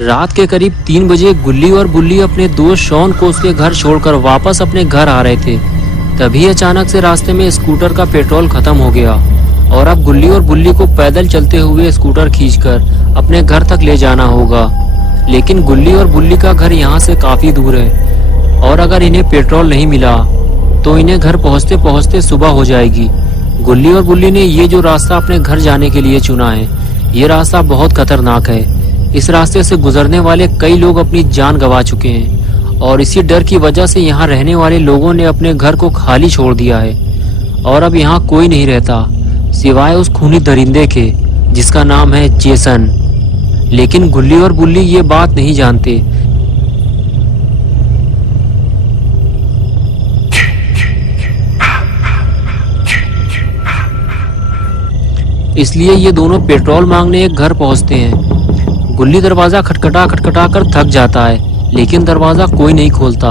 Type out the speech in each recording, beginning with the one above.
रात के करीब 3 बजे गुल्ली और बुल्ली अपने दोस्त शॉन को उसके घर छोड़कर वापस अपने घर आ रहे थे। तभी अचानक से रास्ते में स्कूटर का पेट्रोल खत्म हो गया और अब गुल्ली और बुल्ली को पैदल चलते हुए स्कूटर खींचकर अपने घर तक ले जाना होगा। लेकिन गुल्ली और बुल्ली का घर यहाँ से काफी दूर है और अगर इन्हें पेट्रोल नहीं मिला तो इन्हें घर पहुँचते पहुँचते सुबह हो जाएगी। गुल्ली और बुल्ली ने ये जो रास्ता अपने घर जाने के लिए चुना है, ये रास्ता बहुत खतरनाक है। इस रास्ते से गुजरने वाले कई लोग अपनी जान गंवा चुके हैं और इसी डर की वजह से यहाँ रहने वाले लोगों ने अपने घर को खाली छोड़ दिया है और अब यहाँ कोई नहीं रहता सिवाय उस खूनी दरिंदे के जिसका नाम है जेसन। लेकिन गुल्ली और बुल्ली ये बात नहीं जानते। इसलिए ये दोनों पेट्रोल मांगने एक घर पहुंचते हैं। गुल्ली दरवाजा खटखटा खटखटा कर थक जाता है, लेकिन दरवाजा कोई नहीं खोलता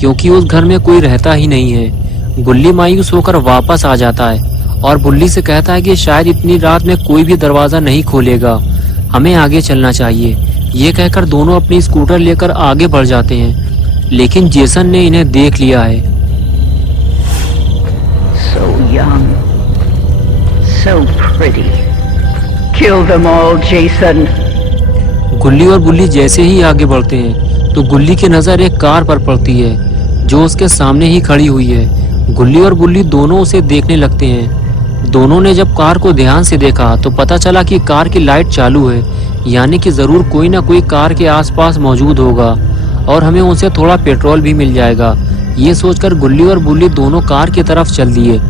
क्योंकि उस घर में कोई रहता ही नहीं है। गुल्ली मायूस होकर वापस आ जाता है और बुल्ली से कहता है कि शायद इतनी रात में कोई भी दरवाजा नहीं खोलेगा, हमें आगे चलना चाहिए। ये कहकर दोनों अपनी स्कूटर लेकर आगे बढ़ जाते हैं, लेकिन जेसन ने इन्हें देख लिया है। So young, so pretty. Kill them all, Jason. गुल्ली और बुल्ली जैसे ही आगे बढ़ते हैं तो गुल्ली की नजर एक कार पर पड़ती है जो उसके सामने ही खड़ी हुई है। गुल्ली और बुल्ली दोनों उसे देखने लगते हैं। दोनों ने जब कार को ध्यान से देखा तो पता चला कि कार की लाइट चालू है, यानी कि जरूर कोई ना कोई कार के आसपास मौजूद होगा और हमें उनसे थोड़ा पेट्रोल भी मिल जाएगा। ये सोचकर गुल्ली और बुल्ली दोनों कार की तरफ चल दिए।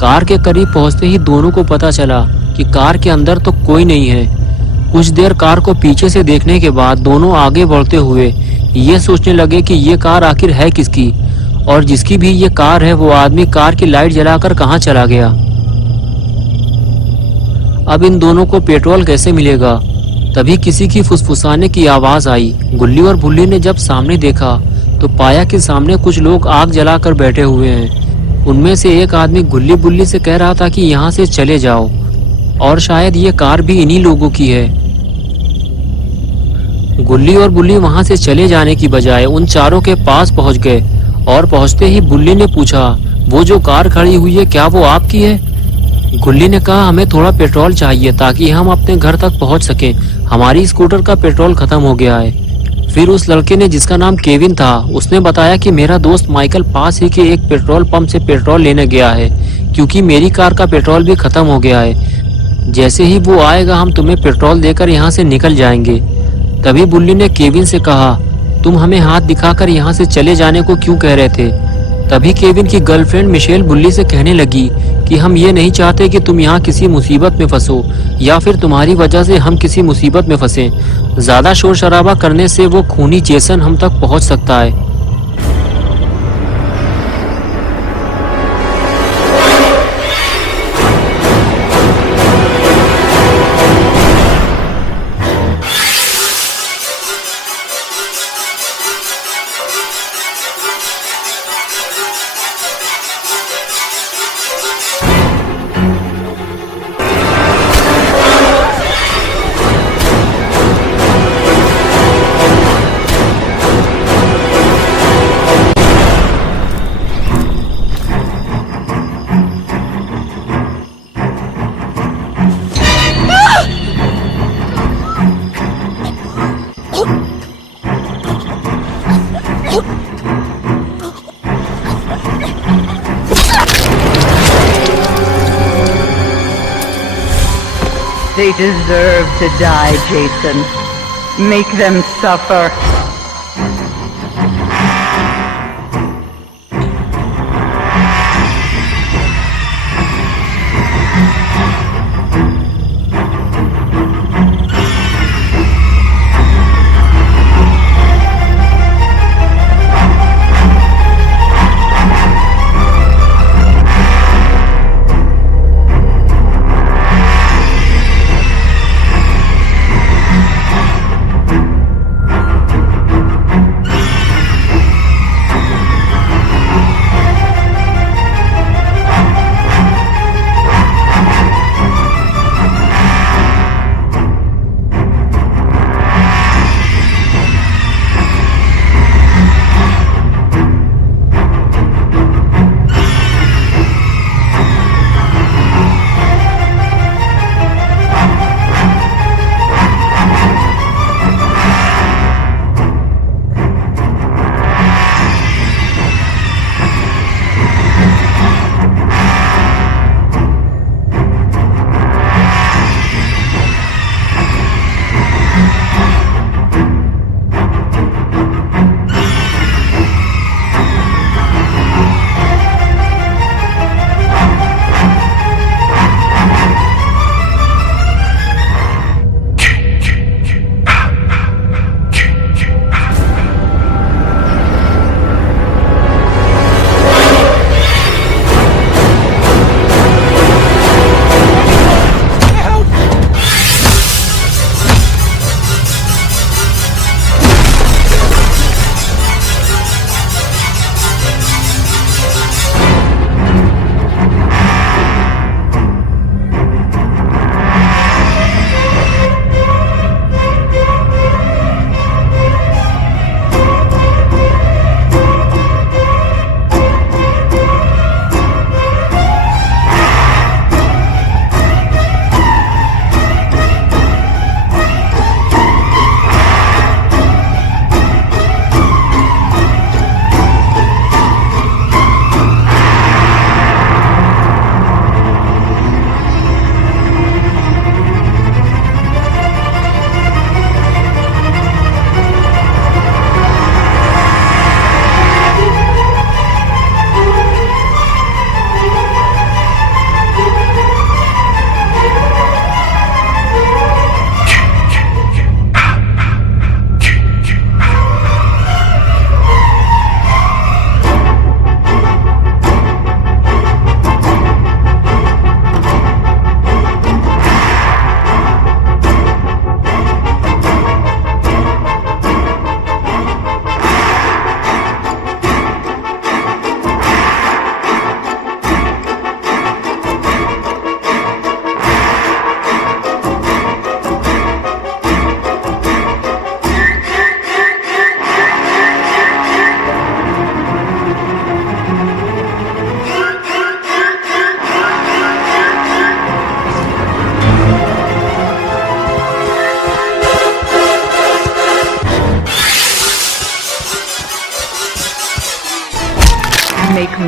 कार के करीब पहुंचते ही दोनों को पता चला कि कार के अंदर तो कोई नहीं है। कुछ देर कार को पीछे से देखने के बाद दोनों आगे बढ़ते हुए ये सोचने लगे कि ये कार आखिर है किसकी और जिसकी भी ये कार है वो आदमी कार की लाइट जलाकर कहाँ चला गया। अब इन दोनों को पेट्रोल कैसे मिलेगा। तभी किसी की फुसफुसाने की आवाज आई। गुल्ली और बुल्ली ने जब सामने देखा तो पाया कि सामने कुछ लोग आग जलाकर बैठे हुए हैं। उनमें से एक आदमी गुल्ली बुल्ली से कह रहा था कि यहाँ से चले जाओ और शायद ये कार भी इन्हीं लोगों की है। गुल्ली और बुल्ली वहां से चले जाने की बजाय उन चारों के पास पहुंच गए और पहुंचते ही बुल्ली ने पूछा, वो जो कार खड़ी हुई है क्या वो आपकी है? गुल्ली ने कहा, हमें थोड़ा पेट्रोल चाहिए ताकि हम अपने घर तक पहुंच सकें, हमारी स्कूटर का पेट्रोल खत्म हो गया है। फिर उस लड़के ने जिसका नाम केविन था उसने बताया कि मेरा दोस्त माइकल पास ही के एक पेट्रोल पंप से पेट्रोल लेने गया है क्योंकि मेरी कार का पेट्रोल भी खत्म हो गया है। जैसे ही वो आएगा हम तुम्हें पेट्रोल देकर यहाँ से निकल जाएंगे। तभी बुल्ली ने केविन से कहा, तुम हमें हाथ दिखाकर यहाँ से चले जाने को क्यों कह रहे थे? तभी केविन की गर्लफ्रेंड मिशेल बुल्ली से कहने लगी कि हम ये नहीं चाहते कि तुम यहाँ किसी मुसीबत में फंसो या फिर तुम्हारी वजह से हम किसी मुसीबत में फंसे। ज्यादा शोर शराबा करने से वो खूनी जेसन हम तक पहुँच सकता है। They deserve to die, Jason. Make them suffer.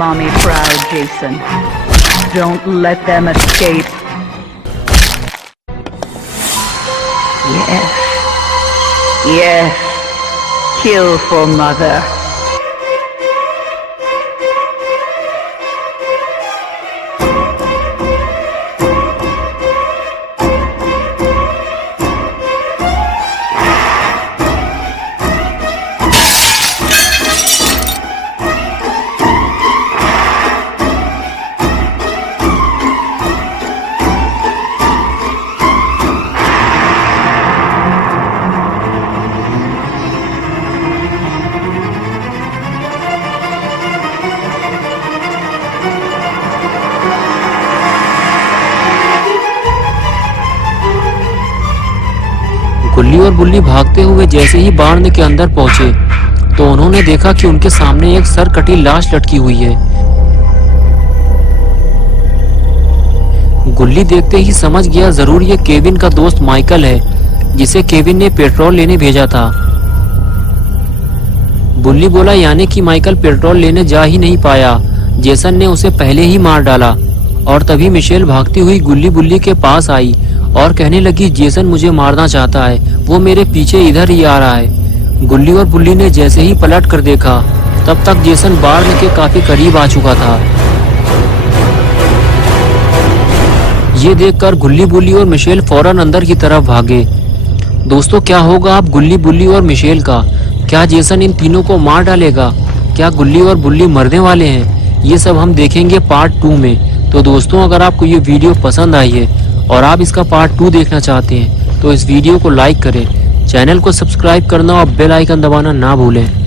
mommy proud, Jason. Don't let them escape. Yes. Yes. Kill for mother. गुल्ली और बुल्ली भागते हुए जैसे ही बाण के अंदर पहुंचे तो उन्होंने देखा कि उनके सामने एक सर कटी लाश लटकी हुई है। गुल्ली देखते ही समझ गया जरूर ये केविन का दोस्त माइकल है जिसे केविन ने पेट्रोल लेने भेजा था। बुल्ली बोला यानी कि माइकल पेट्रोल लेने जा ही नहीं पाया, जेसन ने उसे पहले ही मार डाला। और तभी मिशेल भागती हुई गुल्ली बुल्ली के पास आई और कहने लगी जेसन मुझे मारना चाहता है, वो मेरे पीछे इधर ही आ रहा है। गुल्ली और बुल्ली ने जैसे ही पलट कर देखा तब तक जेसन बार्न के काफी करीब आ चुका था। ये देखकर गुल्ली बुल्ली और मिशेल फौरन अंदर की तरफ भागे। दोस्तों क्या होगा अब गुल्ली बुल्ली और मिशेल का? क्या जेसन इन तीनों को मार डालेगा? क्या गुल्ली और बुल्ली मरने वाले हैं? ये सब हम देखेंगे पार्ट 2 में। तो दोस्तों अगर आपको ये वीडियो पसंद आई है और आप इसका पार्ट 2 देखना चाहते हैं तो इस वीडियो को लाइक करें, चैनल को सब्सक्राइब करना और बेल आइकन दबाना ना भूलें।